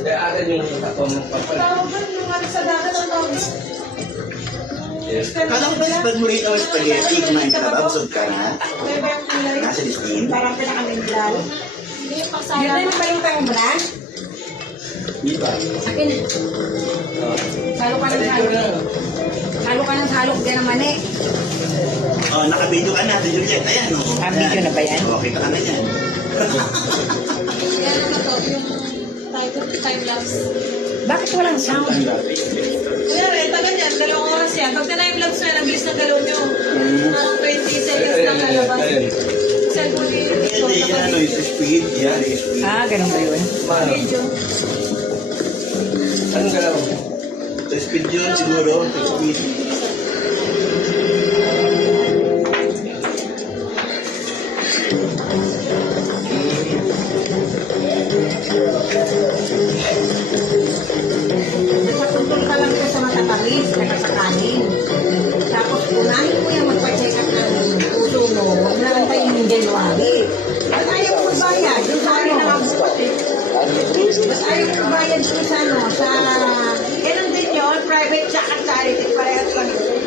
Kaya akin yung ako ng papalit. Tawagan yung alis sa dagat ang tawag. Kala ko ba spad mo rin ang spaghetti, kumain ka na ba? Busog ka na? May ba yung kulay? Nasa listin? Parang pinakamindral. Hindi, Yun pasala. na yung tayong tayong brand? Di ba? Akin. Salo ka ng salo. Salo ka ng salo. Hindi naman eh. Oh, naka-video ka na, Juliet. Ayan, oh. Ah, video na ba yan? Oh, kita ka na yan. Yan naman to. Yung time-lapse. Bakit walang sound? Kuya, tagal yan. 2 oras yan. Pag time-lapse na, nabilis ng galaw nyo. Parang 20 seconds lang nalabas. Cellphone yung Hindi, yan ano, yung speed. Yan, yung speed. Ah, ganun ba yun? Mano, video. anong galaw? Sa speed yun, siguro. Sa speed. Nagpatutol ka lang sa matatamis, kaya sa kanin. Tapos unahin mo yung magpa-check up ng puso mo. Huwag na lang tayo yung January. Ba't ayaw mo magbayad? Yung sa akin nakabukot eh. Ba't ayaw mo magbayad dun sa ano? Sa... Ganun din yun, private tsaka charity. Parehas lang yun.